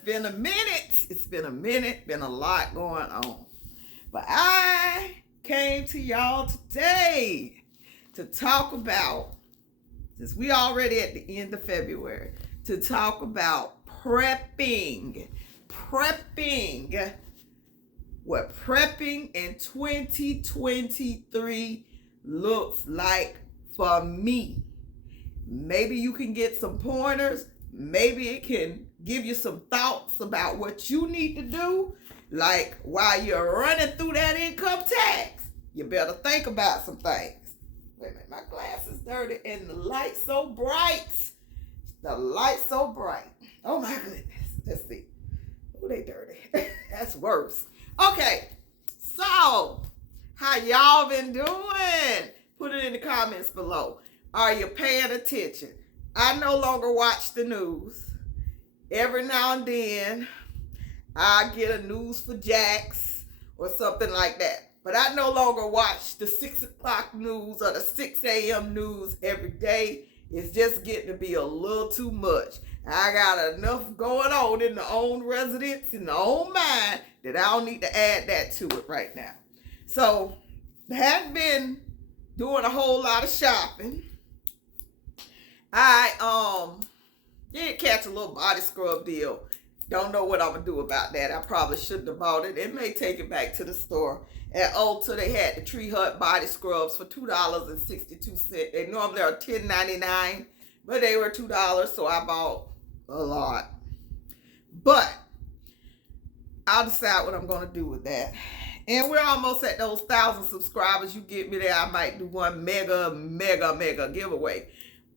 It's been a minute. It's been a minute. Been a lot going on. But I came to y'all today to talk about, since we already at the end of February, to talk about prepping. What prepping in 2023 looks like for me. Maybe you can get some pointers. Maybe it can give you some thoughts about what you need to do. Like while you're running through that income tax, you better think about some things. Wait a minute, my glass is dirty and the light's so bright. The light's so bright. Oh my goodness. Let's see. Oh, they dirty. That's worse. Okay, so how y'all been doing? Put it in the comments below. Are you paying attention? I no longer watch the news. Every now and then, I get a news for Jacks or something like that. But I no longer watch the 6 o'clock news or the 6 a.m. news every day. It's just getting to be a little too much. I got enough going on in the own residence, in the own mind, that I don't need to add that to it right now. So, I haven't been doing a whole lot of shopping. I did catch a little body scrub deal. Don't know what I'm going to do about that. I probably shouldn't have bought it. It may take it back to the store. At Ulta, they had the Tree Hut body scrubs for $2.62. They normally are $10.99, but they were $2, so I bought a lot. But I'll decide what I'm going to do with that. And we're almost at those 1,000 subscribers. You get me there, I might do one mega giveaway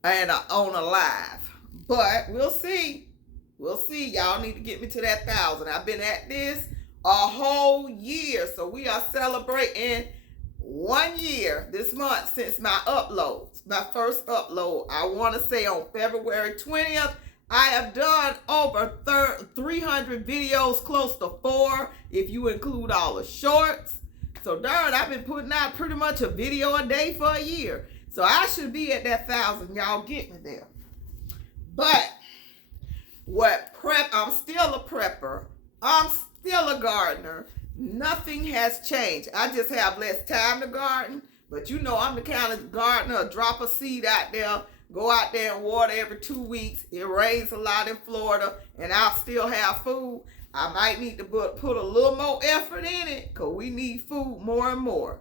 and on a live. But we'll see. We'll see. Y'all need to get me to that 1,000. I've been at this a whole year. So we are celebrating 1 year this month since my uploads. My first upload, I want to say on February 20th. I have done over 300 videos, close to 4 if you include all the shorts. So darn, I've been putting out pretty much a video a day for a year. So I should be at that 1,000. Y'all get me there. But I'm still a prepper. I'm still a gardener. Nothing has changed. I just have less time to garden. But you know I'm the kind of gardener, drop a seed out there, go out there and water every 2 weeks. It rains a lot in Florida, and I'll still have food. I might need to put a little more effort in it, because we need food more and more.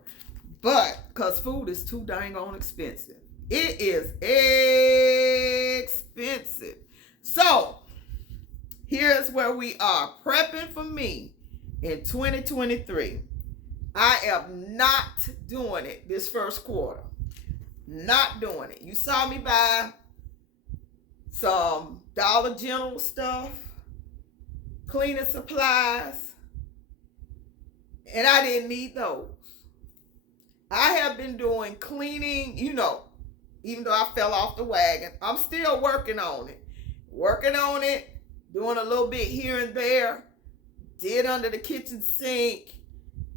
But, because food is too dang on expensive. It is expensive. So, here's where we are. Prepping for me in 2023. I am not doing it this first quarter. Not doing it. You saw me buy some Dollar General stuff, cleaning supplies, and I didn't need those. I have been doing cleaning, even though I fell off the wagon. I'm still working on it. Doing a little bit here and there. Did under the kitchen sink.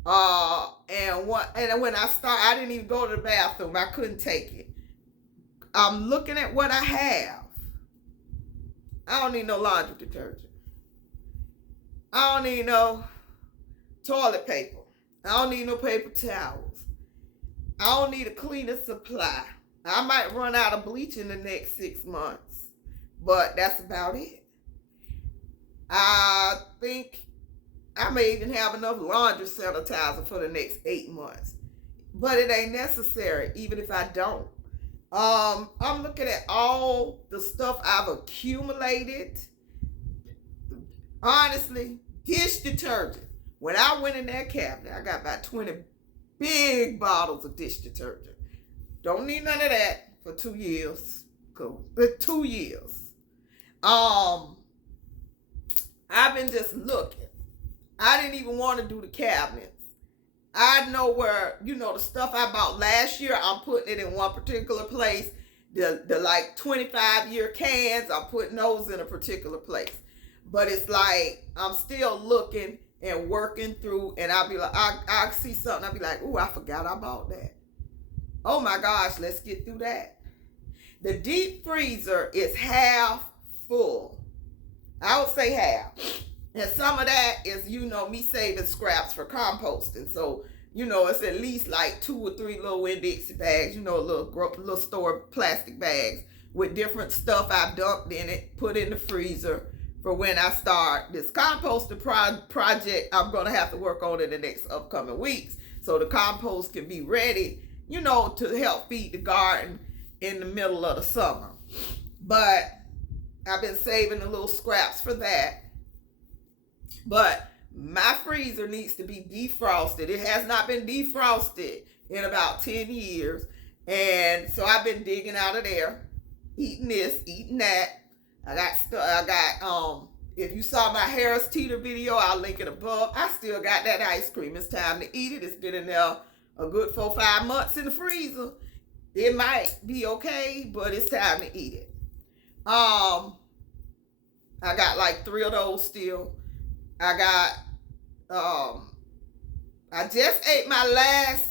And when I started, I didn't even go to the bathroom. I couldn't take it. I'm looking at what I have. I don't need no laundry detergent. I don't need no toilet paper. I don't need no paper towels. I don't need a cleaning supply. I might run out of bleach in the next 6 months, but that's about it. I think I may even have enough laundry sanitizer for the next 8 months, but it ain't necessary, even if I don't. I'm looking at all the stuff I've accumulated. Honestly, dish detergent. When I went in that cabinet, I got about 20 big bottles of dish detergent. Don't need none of that for 2 years. Cool. 2 years. I've been just looking. I didn't even want to do the cabinets. I know where, the stuff I bought last year, I'm putting it in one particular place. The like 25-year cans, I'm putting those in a particular place. But it's like, I'm still looking and working through, and I'll be like, I see something, I'll be like, ooh, I forgot I bought that. Oh my gosh, let's get through that. The deep freezer is half full. I would say half. And some of that is, me saving scraps for composting. So, it's at least like 2 or 3 little index bags, little store plastic bags with different stuff I've dumped in it, put in the freezer for when I start this composting project. I'm going to have to work on it in the next upcoming weeks so the compost can be ready, to help feed the garden in the middle of the summer. But I've been saving the little scraps for that. But my freezer needs to be defrosted. It has not been defrosted in about 10 years. And so I've been digging out of there, eating this, eating that. I got if you saw my Harris Teeter video, I'll link it above. I still got that ice cream. It's time to eat it. It's been in there a good 4 or 5 months in the freezer. It might be okay, but it's time to eat it. I got like 3 of those still. I just ate my last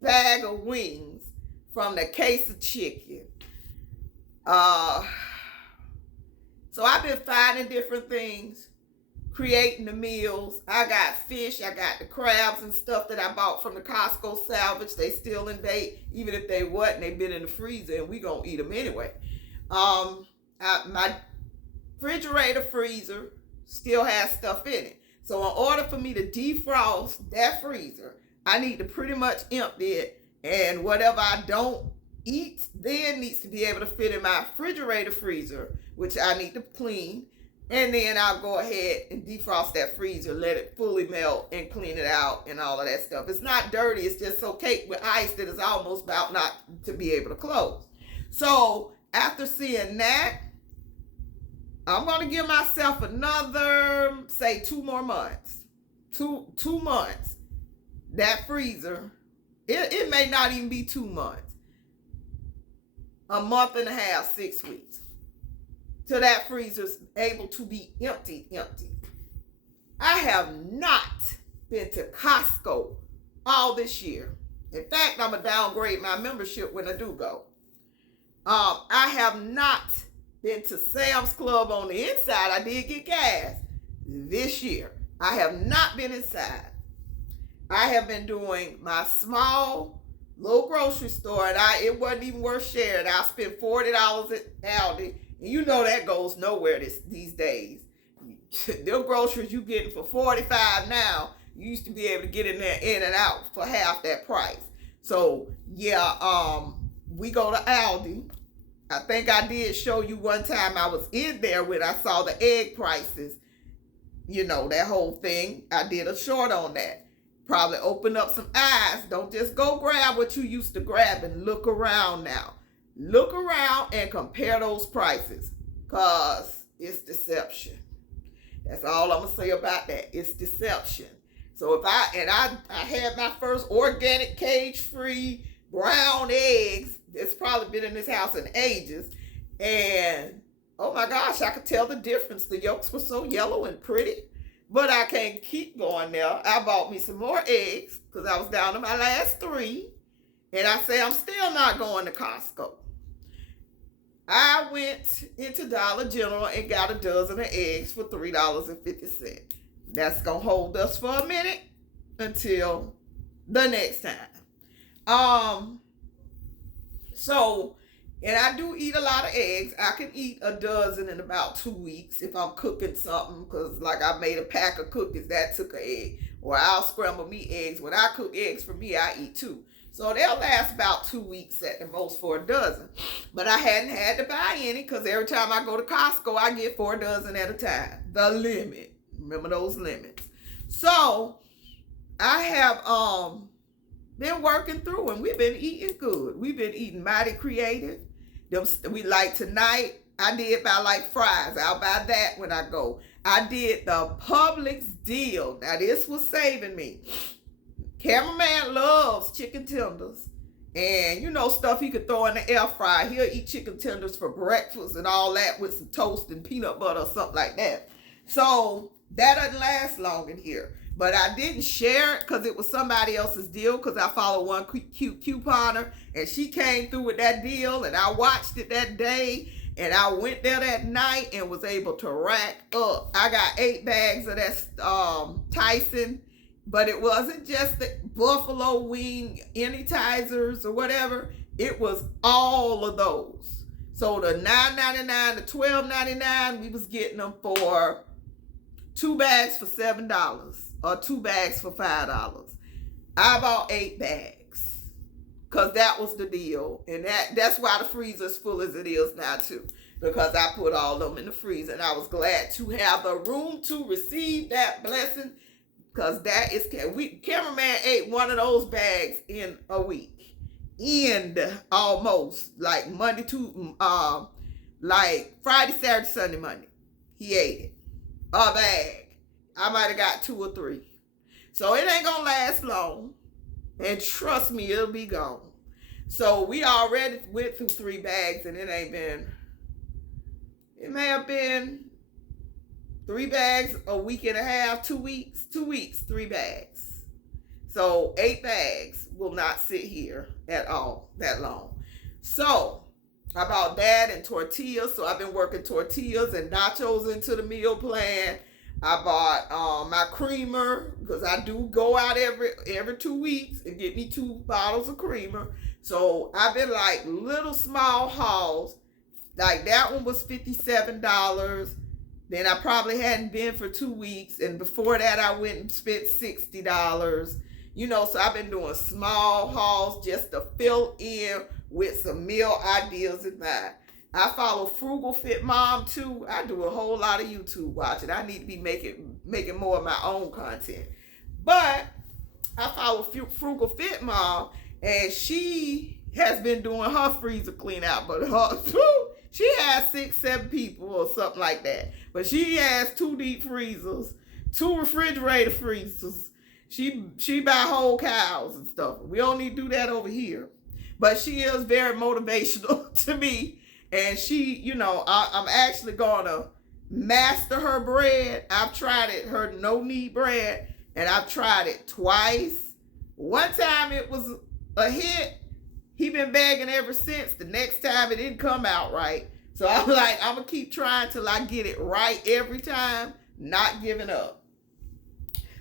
bag of wings from the case of chicken. So I've been finding different things, creating the meals. I got fish, I got the crabs and stuff that I bought from the Costco salvage. They still in date, even if they wasn't, they've been in the freezer and we gonna eat them anyway. My refrigerator freezer still has stuff in it. So in order for me to defrost that freezer, I need to pretty much empty it, and whatever I don't eat then needs to be able to fit in my refrigerator freezer, which I need to clean, and then I'll go ahead and defrost that freezer, let it fully melt and clean it out and all of that stuff. It's not dirty, it's just so caked with ice that it's almost about not to be able to close. So after seeing that, I'm going to give myself another, say, 2 more months. 2 months. That freezer, it may not even be 2 months. A month and a half, 6 weeks. Till that freezer's able to be empty. I have not been to Costco all this year. In fact, I'm going to downgrade my membership when I do go. I have not been to Sam's Club on the inside. I did get gas this year. I have not been inside. I have been doing my small little grocery store, and it wasn't even worth sharing. I spent $40 at Aldi, and that goes nowhere these days. Them groceries you getting for $45 now, you used to be able to get in there in and out for half that price. So yeah, we go to Aldi. I think I did show you one time I was in there when I saw the egg prices. That whole thing. I did a short on that. Probably open up some eyes. Don't just go grab what you used to grab and look around now. Look around and compare those prices, because it's deception. That's all I'm going to say about that. It's deception. So I had my first organic cage-free brown eggs. It's probably been in this house in ages. And, oh my gosh, I could tell the difference. The yolks were so yellow and pretty. But I can't keep going there. I bought me some more eggs because I was down to my last 3. And I say I'm still not going to Costco. I went into Dollar General and got a dozen of eggs for $3.50. That's going to hold us for a minute until the next time. And I do eat a lot of eggs. I can eat a dozen in about 2 weeks if I'm cooking something, because like I made a pack of cookies, that took an egg. Or I'll scramble me eggs. When I cook eggs for me, I eat 2. So they'll last about 2 weeks at the most for a dozen. But I hadn't had to buy any, because every time I go to Costco, I get 4 dozen at a time. The limit. Remember those limits. So I have been working through, and we've been eating good. We've been eating mighty creative. We like tonight, I did buy like fries. I'll buy that when I go. I did the Publix deal. Now this was saving me. Cameraman loves chicken tenders. And stuff he could throw in the air fryer. He'll eat chicken tenders for breakfast and all that with some toast and peanut butter or something like that. So that doesn't last long in here. But I didn't share it because it was somebody else's deal, because I follow one cute couponer, and she came through with that deal, and I watched it that day, And I went there that night and was able to rack up. I got 8 bags of that Tyson, but it wasn't just the buffalo wing anytizers or whatever. It was all of those. So the $9.99, the $12.99, we was getting them for 2 bags for $7 or 2 bags for $5. I bought 8 bags because that was the deal. And that's why the freezer's full as it is now too, because I put all of them in the freezer, and I was glad to have the room to receive that blessing, because that is, cameraman ate one of those bags in a week. Almost like Monday to like Friday, Saturday, Sunday, Monday. He ate it. A bag. I might have got 2 or 3. So it ain't gonna last long. And trust me, it'll be gone. So we already went through 3 bags, and it may have been 3 bags a week and a half, 2 weeks, 2 weeks, 3 bags. So 8 bags will not sit here at all that long. So I bought that and tortillas. So I've been working tortillas and nachos into the meal plan. I bought my creamer, because I do go out every 2 weeks and get me 2 bottles of creamer. So I've been like little small hauls. Like that one was $57. Then I probably hadn't been for 2 weeks. And before that, I went and spent $60. You know, so I've been doing small hauls just to fill in with some meal ideas in mind. I follow Frugal Fit Mom too. I do a whole lot of YouTube watching. I need to be making more of my own content. But I follow Frugal Fit Mom, and she has been doing her freezer clean out. But she has 6, 7 people or something like that. But she has 2 deep freezers, 2 refrigerator freezers. She buy whole cows and stuff. We don't need to do that over here. But she is very motivational to me. And she, you know, I'm actually going to master her bread. I've tried it, her no-knead bread, and I've tried it twice. One time it was a hit. He been begging ever since. The next time it didn't come out right. So I'm like, I'm going to keep trying till I get it right every time, not giving up.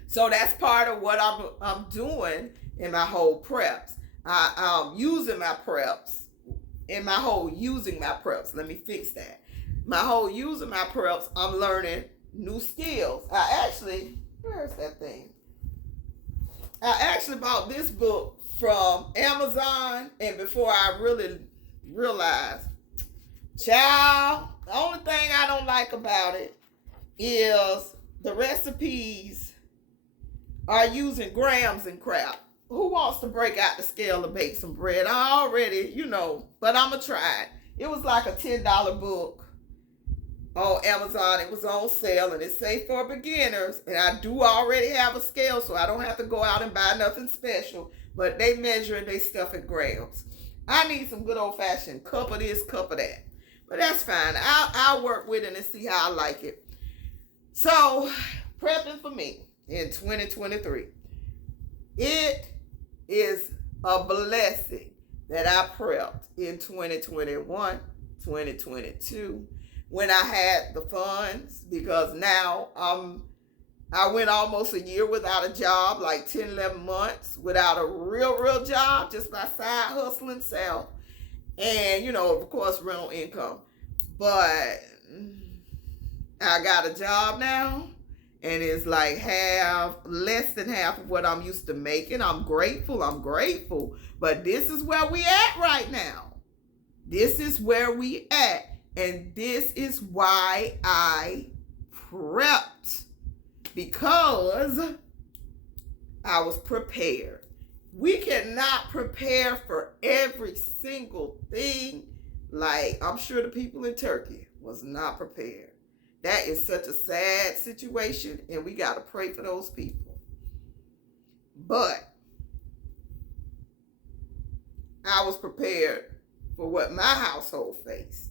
So that's part of what I'm doing in my whole preps. I'm using my preps. In my whole using my preps. Let me fix that. My whole using my preps, I'm learning new skills. Where's that thing? I actually bought this book from Amazon, and before I really realized, child, the only thing I don't like about it is the recipes are using grams and crap. Who wants to break out the scale and bake some bread? I already, you know, but I'm going to try it. It was like a $10 book on Amazon. It was on sale, and it's safe for beginners. And I do already have a scale, so I don't have to go out and buy nothing special. But they measure and they stuff in grams. I need some good old-fashioned cup of this, cup of that. But that's fine. I'll work with it and see how I like it. So, prepping for me in 2023. It is a blessing that I prepped in 2021, 2022, when I had the funds, because now I went almost a year without a job, like 10, 11 months without a real job, just my side hustling self. And, you know, of course, rental income. But I got a job now, and it's like less than half of what I'm used to making. I'm grateful. But this is where we at right now. This is where we at. And this is why I prepped. Because I was prepared. We cannot prepare for every single thing. Like, I'm sure the people in Turkey was not prepared. That is such a sad situation, and we got to pray for those people. But I was prepared for what my household faced.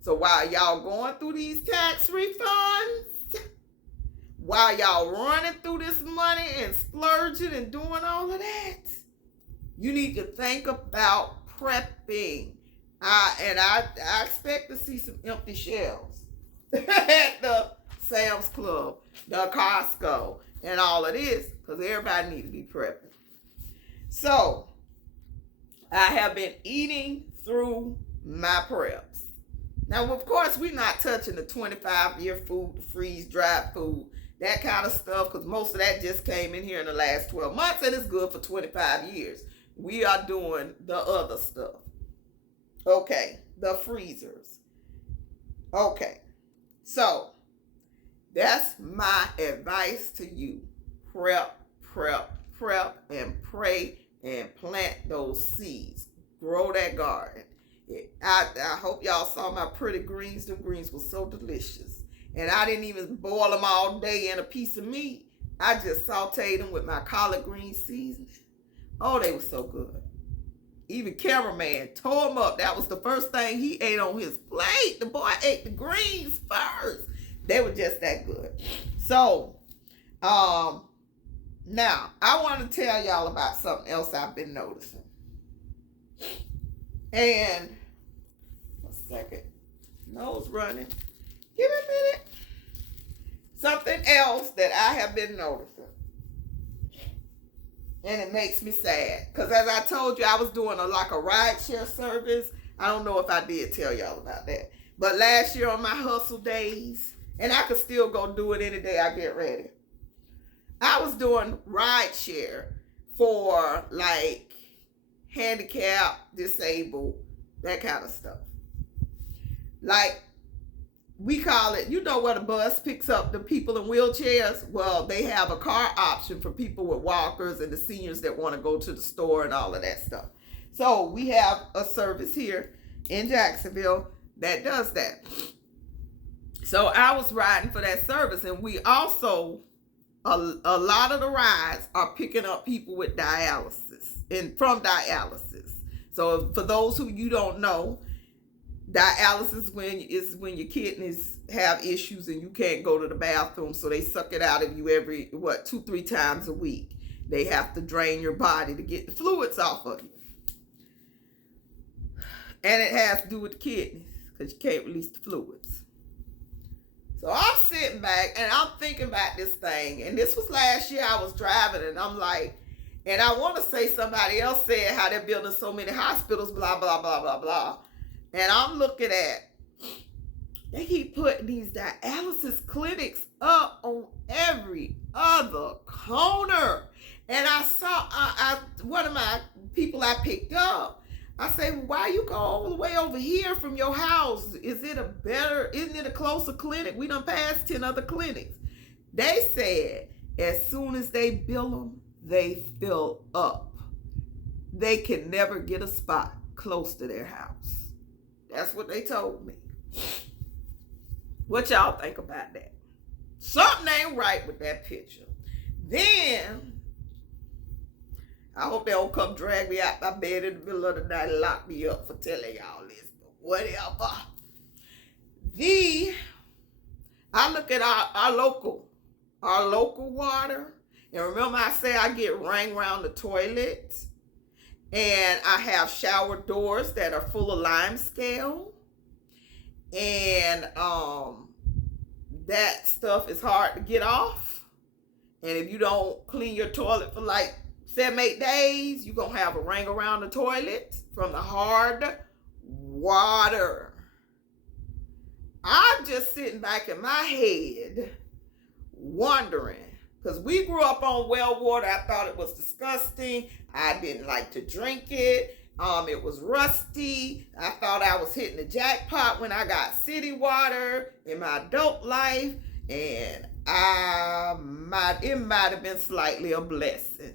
So while y'all going through these tax refunds, while y'all running through this money and splurging and doing all of that, you need to think about prepping. I expect to see some empty shelves at the Sam's Club, the Costco, and all of this, because everybody need to be prepping. So I have been eating through my preps. Now, of course, we're not touching the 25-year food, the freeze-dried food, that kind of stuff, because most of that just came in here in the last 12 months, and it's good for 25 years. We are doing the other stuff. Okay, the freezers. Okay, so that's my advice to you. Prep, prep, prep, and pray and plant those seeds. Grow that garden. I hope y'all saw my pretty greens. Them greens were so delicious. And I didn't even boil them all day in a piece of meat. I just sauteed them with my collard green seasoning. Oh, they were so good. Even cameraman tore them up. That was the first thing he ate on his plate. The boy ate the greens first. They were just that good. So, now, I want to tell y'all about something else I've been noticing. And, a second. Nose running. Give me a minute. Something else that I have been noticing. And it makes me sad. Because as I told you, I was doing a rideshare service. I don't know if I did tell y'all about that. But last year on my hustle days, and I could still go do it any day I get ready, I was doing rideshare for like handicapped, disabled, that kind of stuff. Like, we call it, you know, where the bus picks up the people in wheelchairs? Well, they have a car option for people with walkers and the seniors that want to go to the store and all of that stuff. So we have a service here in Jacksonville that does that. So I was riding for that service, and we also, a lot of the rides are picking up people with dialysis and from dialysis. So for those who you don't know, dialysis is when your kidneys have issues and you can't go to the bathroom, so they suck it out of you every 2-3 times a week. They have to drain your body to get the fluids off of you, and it has to do with the kidneys because you can't release the fluids. So I'm sitting back and I'm thinking about this thing, and this was last year. I was driving and I'm like, and I want to say somebody else said how they're building so many hospitals, blah blah blah blah blah. And I'm looking at, they keep putting these dialysis clinics up on every other corner. And I saw one of my people I picked up. I say, well, why you go all the way over here from your house? Isn't it a closer clinic? We done passed 10 other clinics. They said as soon as they bill them, they fill up. They can never get a spot close to their house. That's what they told me. What y'all think about that? Something ain't right with that picture. Then, I hope they don't come drag me out my bed in the middle of the night and lock me up for telling y'all this, but whatever. I look at our local water, and remember I said I get ring around the toilet, and I have shower doors that are full of limescale, and that stuff is hard to get off, and if you don't clean your toilet for like 7-8 days, you're going to have a ring around the toilet from the hard water. I'm just sitting back in my head wondering, because we grew up on well water. I thought it was disgusting. I didn't like to drink it. It was rusty. I thought I was hitting the jackpot when I got city water in my adult life, and it might have been slightly a blessing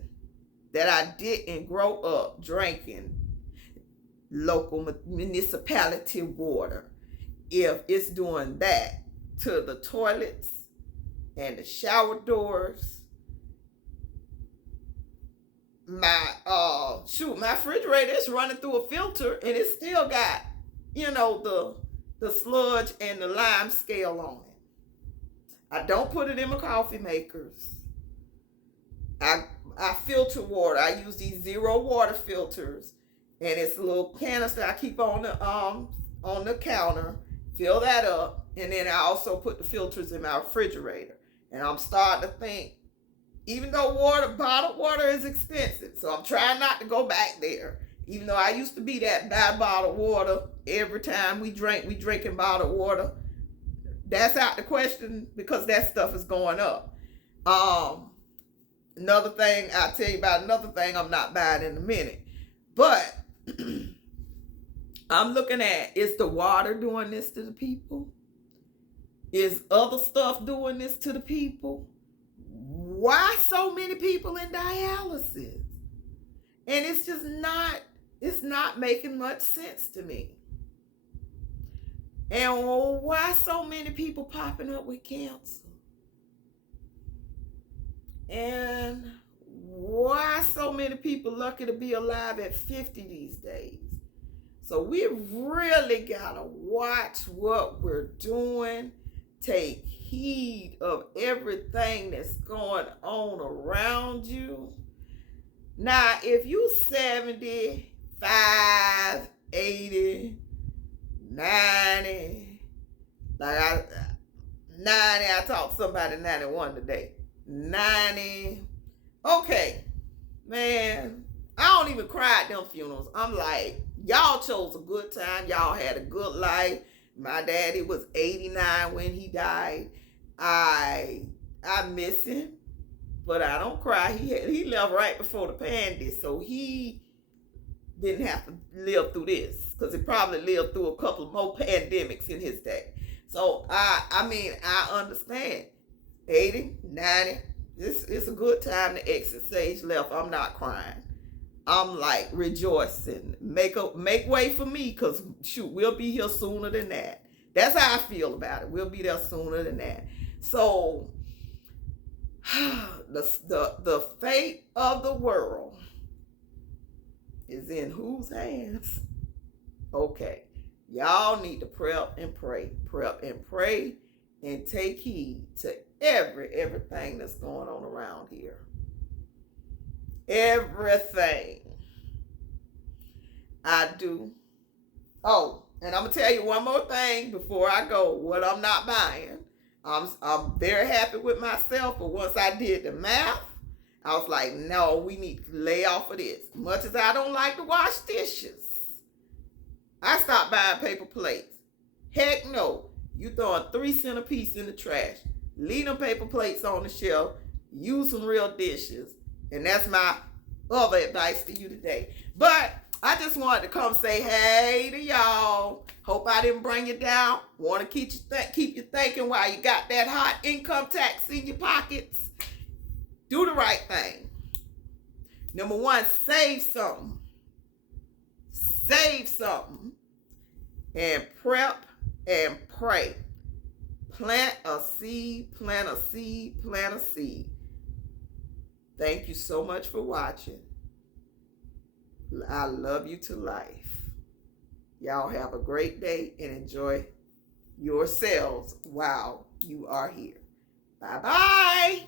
that I didn't grow up drinking local municipality water. If it's doing that to the toilets and the shower doors, my refrigerator is running through a filter and it still got, the sludge and the lime scale on it. I don't put it in my coffee makers. I filter water. I use these zero water filters, and it's a little canister I keep on the counter. Fill that up, and then I also put the filters in my refrigerator. And I'm starting to think, even though bottled water is expensive, so I'm trying not to go back there. Even though I used to be that buy bottled water every time we drinking bottled water. That's out the question because that stuff is going up. Another thing, I'll tell you about another thing I'm not buying in a minute. But I'm looking at, is the water doing this to the people? Is other stuff doing this to the people? Why so many people in dialysis? And it's just not making much sense to me. And why so many people popping up with cancer? And why so many people lucky to be alive at 50 these days? So we really got to watch what we're doing. Take heed of everything that's going on around you. Now, if you 75, 80, 90, like 90, I talked to somebody 91 today. 90, okay, man, I don't even cry at them funerals. I'm like, y'all chose a good time. Y'all had a good life. My daddy was 89 when he died. I miss him, but I don't cry. He left right before the pandemic, so he didn't have to live through this because he probably lived through a couple more pandemics in his day. So I mean, I understand. 80, 90, it's a good time to exit stage left. I'm not crying. I'm like rejoicing. Make way for me, because shoot, we'll be here sooner than that. That's how I feel about it. We'll be there sooner than that. So the fate of the world is in whose hands? Okay. Y'all need to prep and pray and take heed to everything that's going on around here. Everything. I do. Oh, and I'm gonna tell you one more thing before I go. What I'm not buying. I'm very happy with myself, but once I did the math, I was like, no, we need to lay off of this. Much as I don't like to wash dishes, I stopped buying paper plates. Heck no. You throwing 3 cents a piece in the trash. Leave them paper plates on the shelf. Use some real dishes. And that's my other advice to you today. But I just wanted to come say hey to y'all. Hope I didn't bring you down. Want to keep you thinking while you got that hot income tax in your pockets. Do the right thing. Number 1, save something. Save something. And prep and pray. Plant a seed, plant a seed, plant a seed. Thank you so much for watching. I love you to life. Y'all have a great day and enjoy yourselves while you are here. Bye-bye.